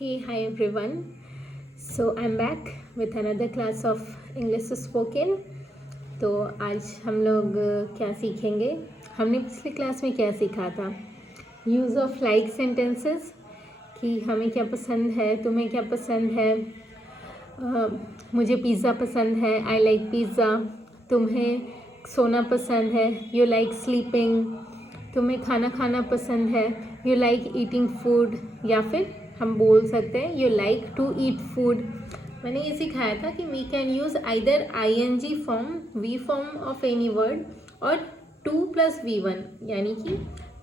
Hey, hi everyone. So I'm back with another class of English spoken. तो आज हम लोग क्या सीखेंगे? हमने पिछली क्लास में क्या सीखा था? यूज़ ऑफ लाइक सेंटेंसेस, कि हमें क्या पसंद है, तुम्हें क्या पसंद है. मुझे पिज़्ज़ा पसंद है, आई लाइक पिज़्ज़ा. तुम्हें सोना पसंद है, यू लाइक स्लीपिंग. तुम्हें खाना खाना पसंद है, यू लाइक ईटिंग फूड. या फिर हम बोल सकते हैं you like to eat food. मैंने ये सिखाया था कि we can use either ING form, V form of any word, और 2+V1, यानी कि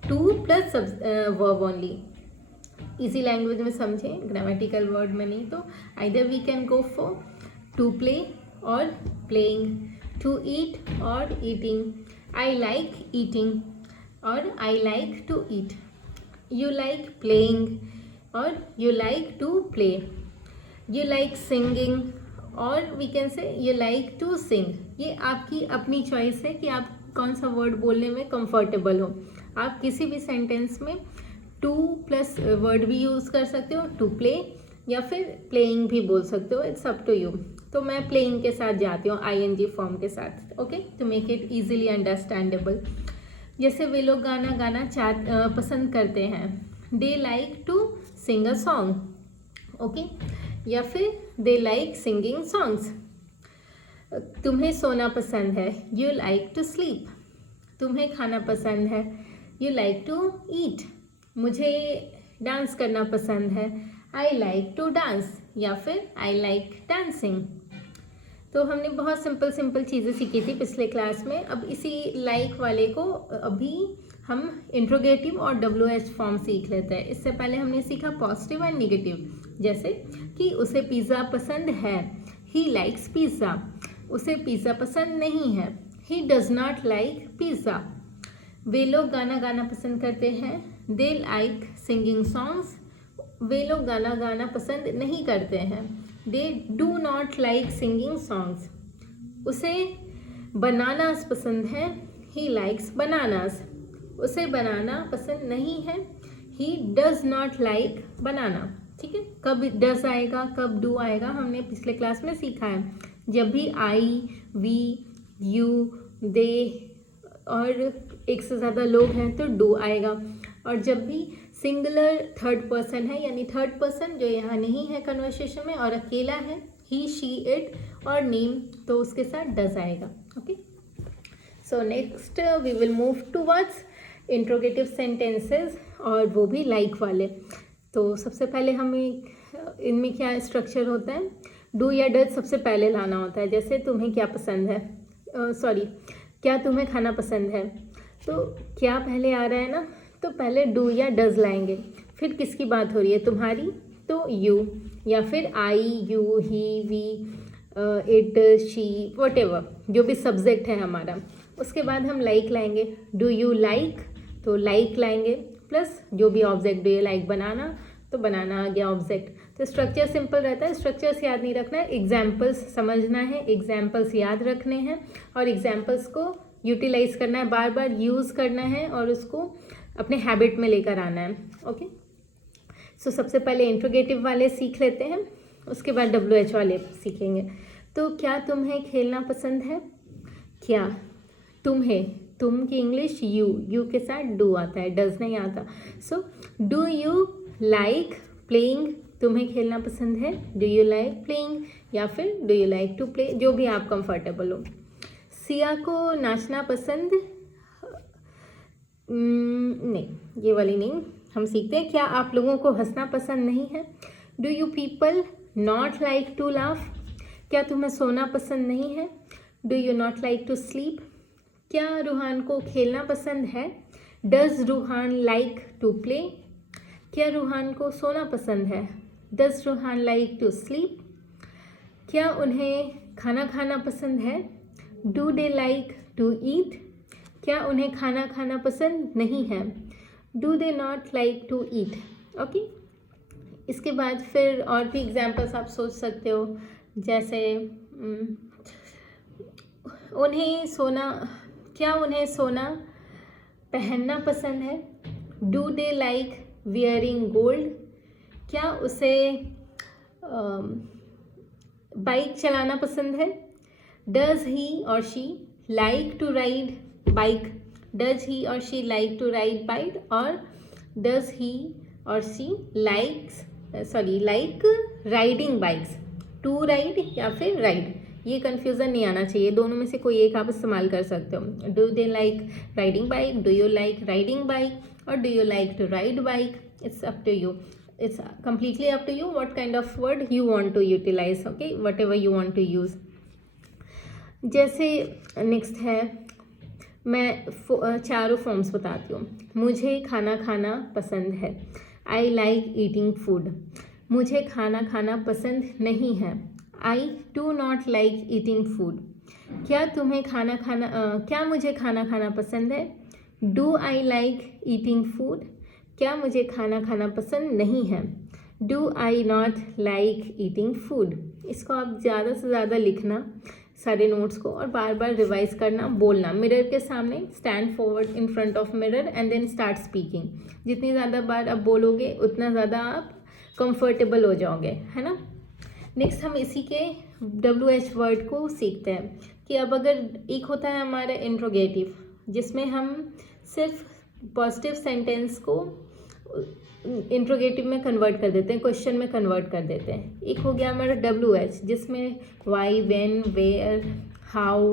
2+ वर्ब ओनली. इजी लैंग्वेज में समझें, ग्रामेटिकल वर्ड में नहीं. तो either we can go for to play और प्लेइंग, टू ईट और ईटिंग, आई लाइक ईटिंग और I like to eat, you like playing और you like to play, you like singing और we can say you like to sing. ये आपकी अपनी choice है कि आप कौन सा वर्ड बोलने में कंफर्टेबल हो. आप किसी भी सेंटेंस में 2+ वर्ड भी यूज़ कर सकते हो, टू प्ले, या फिर प्लेइंग भी बोल सकते हो. It's up to you. तो मैं प्लेइंग के साथ जाती हूँ, ING फॉर्म के साथ. Okay, to make it easily understandable. जैसे वे लोग गाना गाना पसंद करते हैं, they like to sing a song. Okay, या फिर दे लाइक सिंगिंग सॉन्ग्स. तुम्हें सोना पसंद है, यू लाइक टू स्लीप. तुम्हें खाना पसंद है, यू लाइक टू ईट. मुझे डांस करना पसंद है, आई लाइक टू डांस, या फिर आई लाइक डांसिंग. तो हमने बहुत सिंपल चीज़ें सीखी थी पिछले क्लास में. अब इसी लाइक वाले को अभी हम इंट्रोगेटिव और WH फॉर्म सीख लेते हैं. इससे पहले हमने सीखा पॉजिटिव एंड निगेटिव. जैसे कि उसे पिज़्ज़ा पसंद है, ही लाइक्स पिज़्ज़ा. उसे पिज़्ज़ा पसंद नहीं है, he does not like pizza. वे लोग गाना गाना पसंद करते हैं, दे लाइक सिंगिंग सॉन्ग्स. वे लोग गाना गाना पसंद नहीं करते हैं, they do not like singing songs. उसे बनानास पसंद है, ही लाइक्स बनानास. उसे बनाना पसंद नहीं है, ही डज नॉट लाइक बनाना. ठीक है, कब डज आएगा, कब डू आएगा, हमने पिछले क्लास में सीखा है. जब भी आई, वी, यू, दे और एक से ज़्यादा लोग हैं तो डू आएगा. और जब भी सिंगुलर थर्ड पर्सन है, यानी थर्ड पर्सन जो यहाँ नहीं है कन्वर्सेशन में और अकेला है, ही, शी, इट और नेम, तो उसके साथ डज आएगा. Okay, so next we will move towards interrogative sentences, और वो भी लाइक वाले. तो सबसे पहले हमें इनमें क्या स्ट्रक्चर होता है, डू या डज सबसे पहले लाना होता है. जैसे तुम्हें क्या पसंद है, क्या तुम्हें खाना पसंद है, तो क्या पहले आ रहा है ना, तो पहले डू या डज लाएंगे. फिर किसकी बात हो रही है, तुम्हारी, तो यू, या फिर I, you, he, we, it, she, whatever, जो भी सब्जेक्ट है हमारा. उसके बाद हम लाइक लाएंगे, डू यू लाइक, तो लाइक लाएंगे, प्लस जो भी ऑब्जेक्ट, डू यू लाइक बनाना, तो बनाना आ गया ऑब्जेक्ट. तो स्ट्रक्चर सिंपल रहता है. स्ट्रक्चर्स याद नहीं रखना है, एग्जाम्पल्स समझना है, एग्जाम्पल्स याद रखने हैं और एग्जाम्पल्स को यूटिलाइज करना है, बार बार यूज़ करना है और उसको अपने हैबिट में लेकर आना है. ओके, सो सबसे पहले इंट्रोगेटिव वाले सीख लेते हैं, उसके बाद WH वाले सीखेंगे. तो क्या तुम्हें खेलना पसंद है, क्या तुम्हें, तुम की इंग्लिश यू के साथ डू आता है, डज नहीं आता. So do you like playing, तुम्हें खेलना पसंद है, डू यू लाइक प्लेइंग, या फिर do you like to play, जो भी आप कंफर्टेबल हो. सिया को नाचना पसंद नहीं, ये वाली नहीं. हम सीखते हैं, क्या आप लोगों को हंसना पसंद नहीं है, do you people not like to laugh. क्या तुम्हें सोना पसंद नहीं है, do you not like to sleep. क्या रूहान को खेलना पसंद है, does Ruhan like to play. क्या रूहान को सोना पसंद है, does Ruhan like to sleep. क्या उन्हें खाना खाना पसंद है, do they like to eat. क्या उन्हें खाना खाना पसंद नहीं है, do they not like to eat. Okay, इसके बाद फिर और भी एग्जाम्पल्स आप सोच सकते हो. जैसे क्या उन्हें सोना पहनना पसंद है, do they like wearing gold. क्या उसे बाइक चलाना पसंद है? डज ही और she like to ride bike? Does he और she like to ride bike? और डज ही और she like riding bikes? To ride या फिर राइड, ये कन्फ्यूज़न नहीं आना चाहिए, दोनों में से कोई एक आप इस्तेमाल कर सकते हो। Do they like riding bike? Do you like riding bike? और do you like to ride bike? It's up to you, it's completely up to you what kind of word you want to utilize, okay, whatever you want to use. जैसे next है, मैं चारों forms बताती हूँ। मुझे खाना खाना पसंद है, आई लाइक ईटिंग फूड। मुझे खाना खाना पसंद नहीं है, I do not like eating food. क्या तुम्हें खाना खाना क्या मुझे खाना खाना पसंद है, do I like eating food. क्या मुझे खाना खाना पसंद नहीं है, do I not like eating food. इसको आप ज़्यादा से ज़्यादा लिखना सारे नोट्स को, और बार बार रिवाइज करना, बोलना मिरर के सामने, stand forward in front of mirror and then start speaking. जितनी ज़्यादा बार आप बोलोगे उतना ज़्यादा आप कंफर्टेबल हो जाओगे, है ना। नेक्स्ट हम इसी के WH वर्ड को सीखते हैं कि अब अगर एक होता है हमारा इंट्रोगेटिव, जिसमें हम सिर्फ पॉजिटिव सेंटेंस को इंट्रोगेटिव में कन्वर्ट कर देते हैं, क्वेश्चन में कन्वर्ट कर देते हैं। एक हो गया हमारा WH, जिसमें why, when, where, how,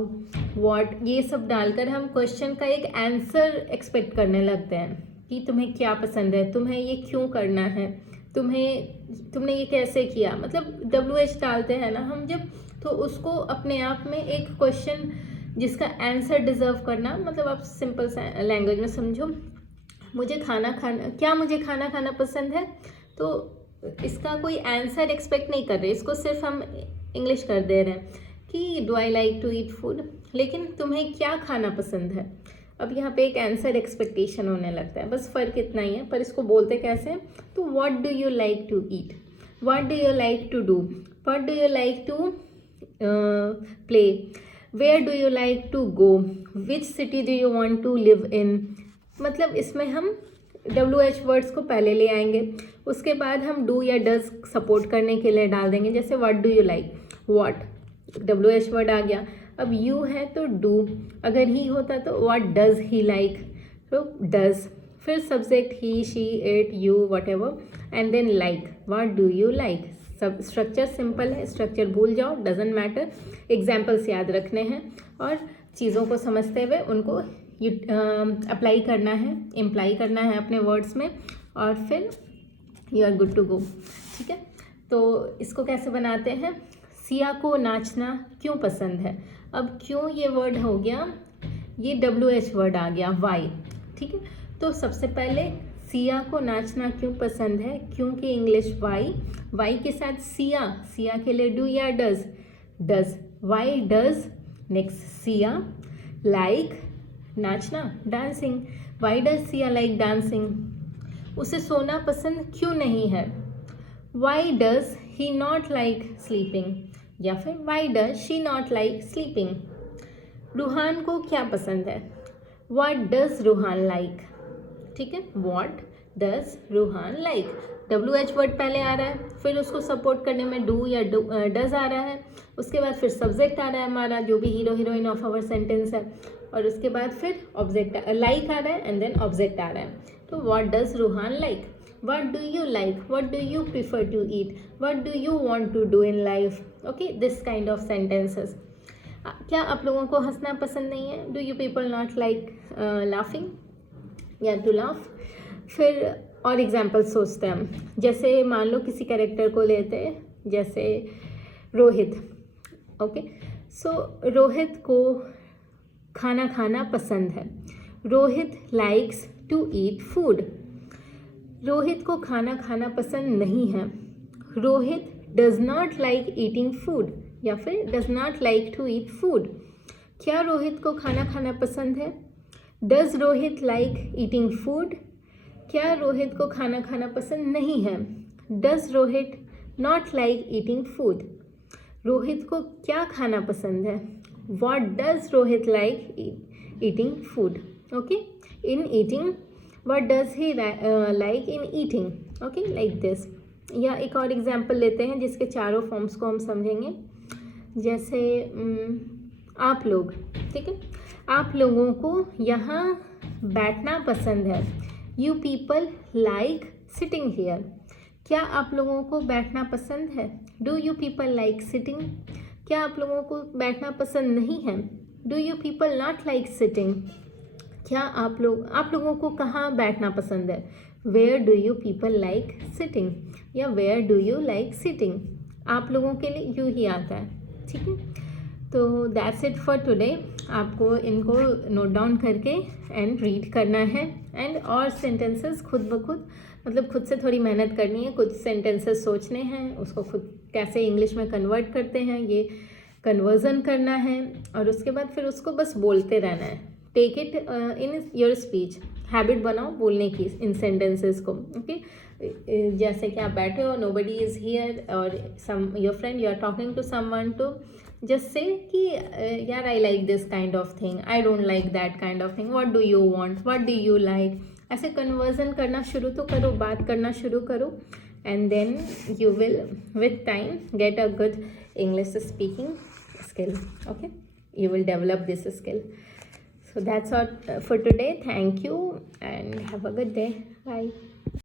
what, ये सब डालकर हम क्वेश्चन का एक आंसर एक्सपेक्ट करने लगते हैं कि तुम्हें क्या पसंद है, तुम्हें ये क्यों करना है, तुमने ये कैसे किया, मतलब WH डालते हैं ना हम जब, तो उसको अपने आप में एक क्वेश्चन जिसका आंसर डिजर्व करना, मतलब आप सिंपल लैंग्वेज में समझो, क्या मुझे खाना खाना पसंद है, तो इसका कोई आंसर एक्सपेक्ट नहीं कर रहे, इसको सिर्फ हम इंग्लिश कर दे रहे हैं कि do I like to eat food, लेकिन तुम्हें क्या खाना पसंद है। अब यहाँ पे एक आंसर एक्सपेक्टेशन होने लगता है, बस फ़र्क इतना ही है, पर इसको बोलते कैसे हैं, तो what do you like to eat, what do you like to do, what do you like to play, where do you like to go, which city do you want to live in. मतलब इसमें हम WH words को पहले ले आएंगे, उसके बाद हम डू या डज सपोर्ट करने के लिए डाल देंगे। जैसे what do you like, what WH word आ गया, अब यू है तो डू, अगर ही होता तो व्हाट डज ही लाइक, तो डज, फिर subject he, she, it, you, whatever, and then like, what do you like. सब स्ट्रक्चर सिंपल है, स्ट्रक्चर भूल जाओ, डजेंट मैटर, एग्जाम्पल्स याद रखने हैं और चीज़ों को समझते हुए उनको अप्लाई करना है, इम्प्लाई करना है अपने वर्ड्स में, और फिर you are good to go. ठीक है, तो इसको कैसे बनाते हैं, सिया को नाचना क्यों पसंद है। अब क्यों ये वर्ड हो गया, ये WH वर्ड आ गया, वाई। ठीक है, तो सबसे पहले सिया को नाचना क्यों पसंद है, क्योंकि इंग्लिश वाई, वाई के साथ सिया, सिया के लिए डू या does, does, why does, next Siya like नाचना, dancing, why does Siya like dancing. उसे सोना पसंद क्यों नहीं है, why does he not like sleeping, या फिर why does she not like sleeping. Ruhan को क्या पसंद है, व्हाट डज रूहान लाइक। ठीक है, what does Ruhan like, WH word पहले आ रहा है, फिर उसको सपोर्ट करने में डू या डज आ रहा है, उसके बाद फिर सब्जेक्ट आ रहा है हमारा, जो भी hero heroine of our sentence है, और उसके बाद फिर ऑब्जेक्ट लाइक आ रहा है, एंड देन ऑब्जेक्ट आ रहा है। तो what does Ruhan like, what do you like, what do you prefer to eat, what do you want to do in life. Okay, this kind of sentences. क्या आप लोगों को हंसना पसंद नहीं है, do you people not like laughing या to laugh. फिर और एग्जाम्पल सोचते हैं हम, जैसे मान लो किसी कैरेक्टर को लेते हैं, जैसे रोहित। ओके, सो रोहित को खाना खाना पसंद है, Rohit likes to eat food. Rohit को खाना खाना पसंद नहीं है, Rohit does not like eating food, या फिर does not like to eat food. क्या रोहित को खाना खाना पसंद है, does Rohit like eating food. क्या रोहित को खाना खाना पसंद नहीं है, does Rohit not like eating food. Rohit को क्या खाना पसंद है, what does Rohit like eating food. Okay, in eating, what does he like in eating. Okay, like this, या एक और एग्जाम्पल लेते हैं जिसके चारों फॉर्म्स को हम समझेंगे। जैसे आप लोग, ठीक है, आप लोगों को यहाँ बैठना पसंद है। You people like sitting here. क्या आप लोगों को बैठना पसंद है? Do you people like sitting? क्या आप लोगों को बैठना पसंद नहीं है? Do you people not like sitting? क्या आप लोगों को कहाँ बैठना पसंद है? Where do you people like sitting या where do you like sitting? आप लोगों के लिए यूँ ही आता है, ठीक है। तो दैट्स इट फॉर टुडे। आपको इनको नोट डाउन करके एंड रीड करना है एंड और सेंटेंसेस खुद ब खुद, मतलब खुद से थोड़ी मेहनत करनी है। कुछ सेंटेंसेस सोचने हैं, उसको खुद कैसे इंग्लिश में कन्वर्ट करते हैं ये कन्वर्जन करना है, और उसके बाद फिर उसको बस बोलते रहना है। Take it in your speech, habit बनाओ बोलने की इन सेंटेंसेस को, ओके। जैसे कि आप बैठे हो, नोबडी इज़ हियर, और some your friend, you are talking to someone, तो जस्ट से कि यार I like this kind of thing, I don't like that kind of thing, what do you want, what do you like. ऐसे conversation करना शुरू तो करो, बात करना शुरू करो, and then you will with time get a good English speaking skill, okay. You will develop this skill. So that's all for today. Thank you and have a good day. Bye.